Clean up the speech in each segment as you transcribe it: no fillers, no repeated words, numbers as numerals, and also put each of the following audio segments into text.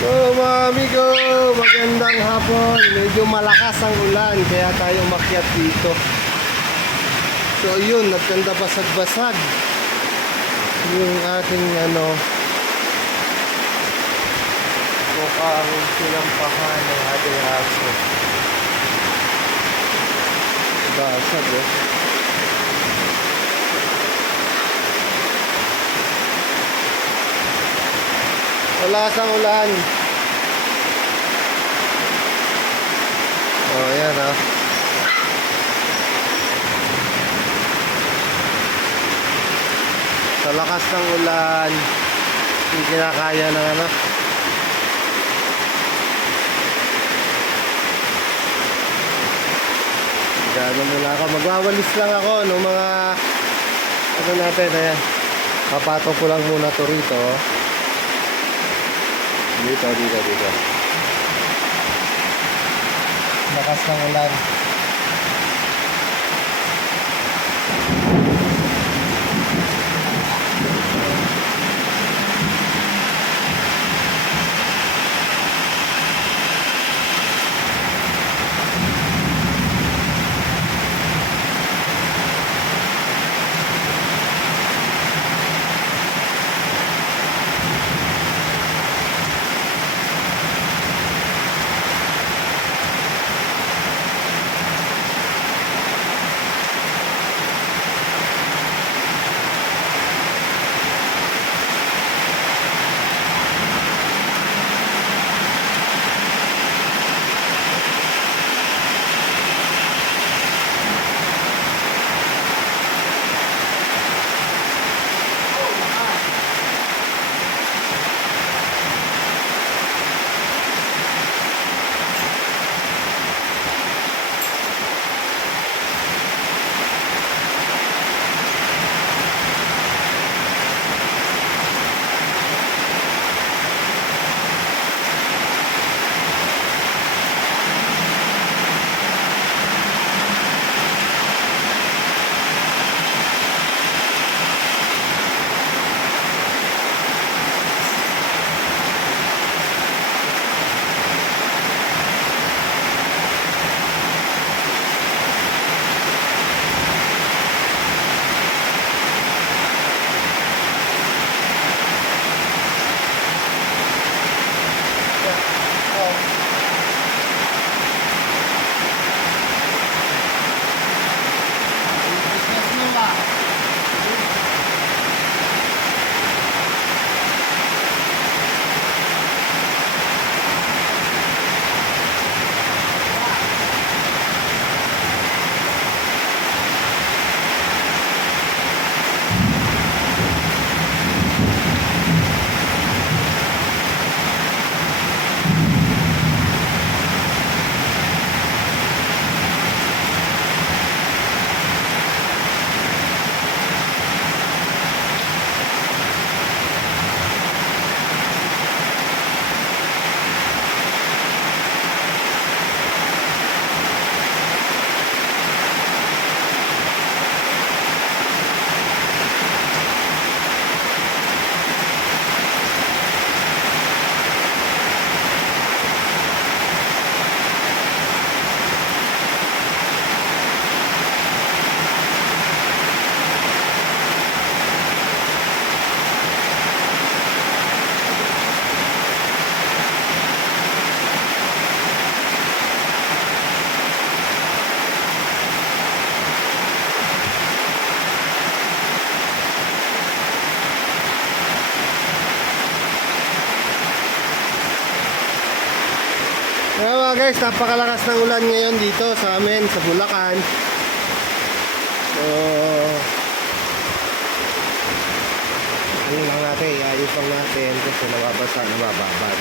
So mga amigo, magandang hapon. Medyo malakas ang ulan kaya tayo umakyat dito. So yun, nagkanda basag-basag yung ating mukhang sinampahan ng ating aso. Basag eh. Wala sang ulan. Oh, ayan ah. Sa lakas ng ulan, hindi kinakaya ng gano'n muna ako. Magwawalis lang ako ng mga natin, ayan. Papatong ko lang muna to rito. Dito. Lakas ng ulan. Kaya mga guys, napakalakas ng ulan ngayon dito sa amin, sa Bulacan. So, ano lang natin, iayos lang natin kasi nabababad.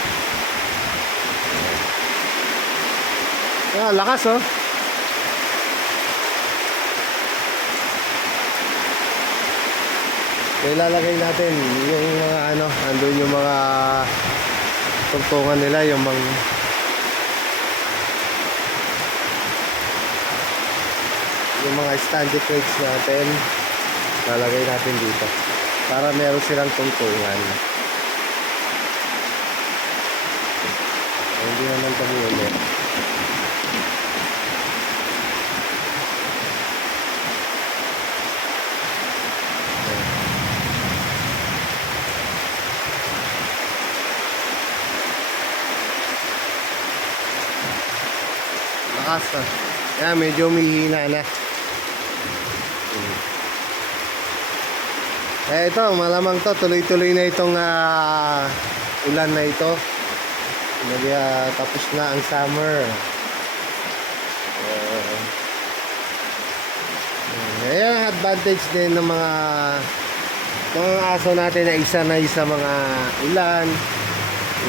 Ah, lakas oh. So, ilalagay natin yung mga andun yung mga tungtungan nila, yung mga standing crates natin, lalagay natin dito para meron silang tungtungan. Hindi naman kami ulit. Lakas ah. Kaya medyo umihina na. Eh ito, malamang to, tuloy-tuloy na itong ulan na ito. Tapos na ang summer. Ayan ang advantage din ng mga aso natin na isa sa mga ulan.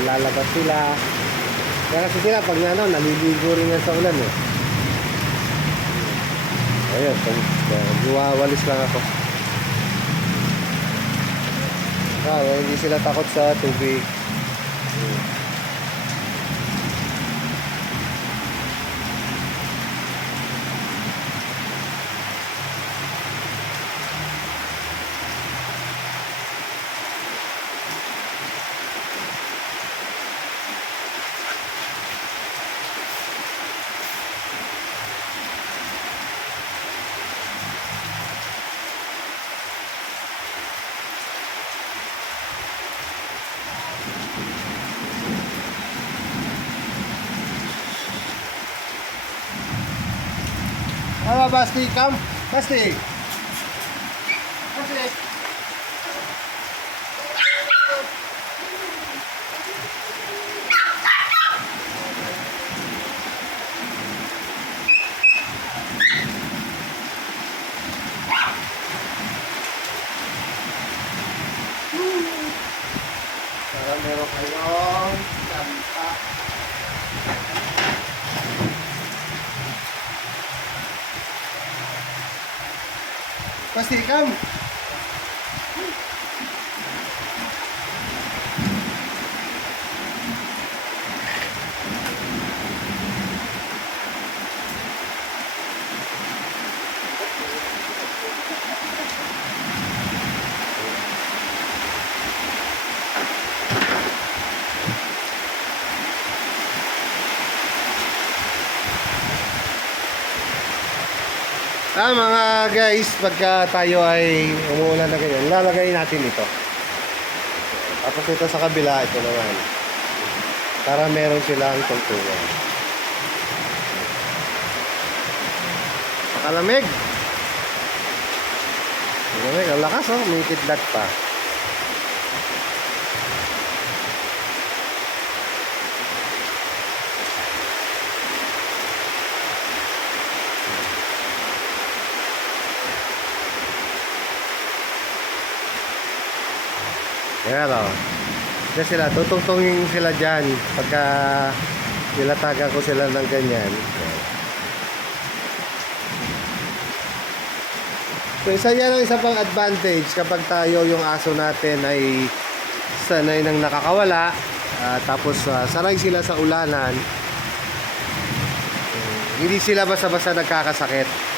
Lalabas sila. Kaya kasi sila pag naliligo rin yan sa ulan eh. Ayun, buwawalis lang ako. Hindi sila takot sa tubig. Basti, come. Basti. Basti. Para meron kayong kanta. Basti, come. Mga guys, pagka tayo ay umuulan na ganyan, lalagay natin ito. Tapos ito sa kabila, ito naman. Para meron silang tungtungan. Makalamig. Malamig, ang lakas oh, may kidlat pa. Ayan o. Kasi sila, tutungtungin sila dyan pagka nilatagan ko sila ng ganyan. So isa yan ang isa pang advantage kapag tayo yung aso natin ay sanay nang nakakawala, tapos sanay sila sa ulanan, hindi sila basta-basta nagkakasakit.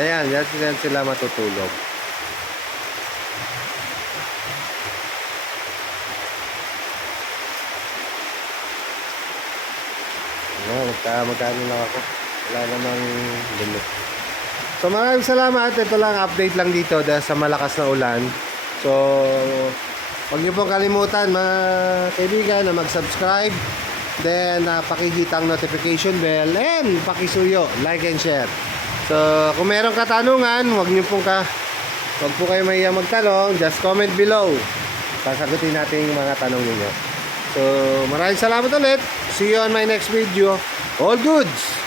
Yan sila matutulog. Magkano lang ako. Wala namang limit. So maraming salamat. Ito lang, update lang dito dahil sa malakas na ulan. So huwag niyo pong kalimutan mga kaibigan na mag-subscribe. Then pakihit ang notification bell and pakisuyo, like and share. So, kung mayroong katanungan, huwag po kayo mahiyang magtanong, just comment below. Sasagutin natin yung mga tanong ninyo. So, maraming salamat ulit. See you on my next video. All goods!